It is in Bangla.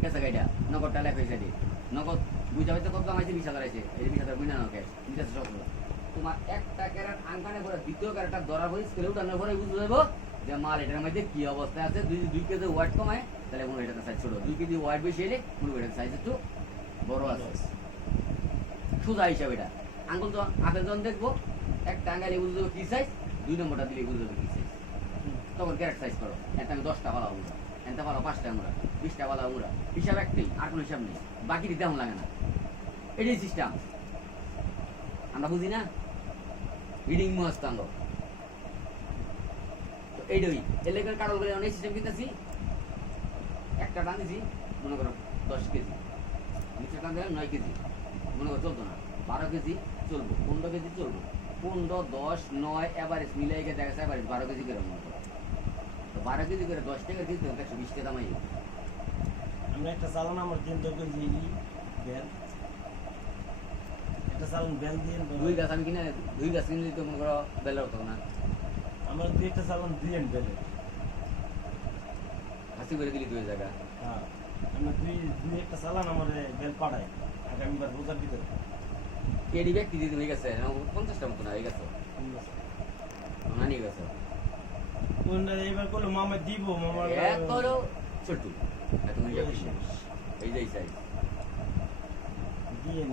কেসা গাইডা নগদ টালা পয়সা দি নগদ বুঝা হইতে কত কামাইছে 20,000 আছে এই 20,000 বুঝা না ক্যাশ 20,000 তোমার একটা ক্যারেট আঙ্কানে করে দ্বিতীয় ক্যারেটটা ধরা হই স্কেলে উঠানোর পরে বুঝতে যাবো যে মাল এটার মধ্যে কি অবস্থায় আছে যদি 2 কেজি ওয়েট কমায় তাহলে মনে এটাতে সাইজ ছোট 2 কেজি ওয়েট বেশি হলে মনে এটার সাইজ একটু বড় আছে সোজা হিসাব এটা আঙ্গুল তো হাতে যখন দেখবো একটা আঙ্গালে বুঝতে যাবো কি সাইজ 2 নম্বরটা দিলে বুঝতে যাবো কি সাইজ তখন ক্যারেট সাইজ করো এটা আমি 10টা ভালো আমরা এটা ভালো 5টা আমরা 20টা ভালো আমরা হিসাব একটাই আর কোনো হিসাব নেই বাকি দিতে আমার লাগে না এটাই সিস্টেম আমরা বুঝি না রিডিং মস্তাঙ্গ তো এইটাই এলাকার কারণ বলে অনেক সিস্টেম কিনতেছি একটা টান দিছি মনে করো 10 কেজি নিচে টান দিলাম 9 কেজি মনে করো চলতো না 12 কেজি চলবো 15 কেজি চলবো 15 10 9 এভারেজ মিলাই গিয়ে দেখা যায় এভারেজ 12 কেজি করে মনে করো তো 12 কেজি করে 10 টাকা দিতে 120 টাকা দামাই আমরা একটা চালান আমার 3 কেজি বেল একটা চালান বেল দিয়ে দুই গাছ আমি কিনে 2 গাছ কিনে দিতে মনে করো বেলা হতো না আমরা দুই একটা চালান দিয়েন বেলে হাসি করে দিলি 2 জায়গা হ্যাঁ আমরা দুই একটা চালান আমার বেল পাঠাই আগামীবার রোজার ভিতরে এডি ব্যক্তি দিতে হয়ে গেছে 50টা মতো না হয়ে গেছে না নিয়ে গেছে কোনটা এবার করলো মামা দিব মামা এত ছোট এত এই যে সাইজ দিয়ে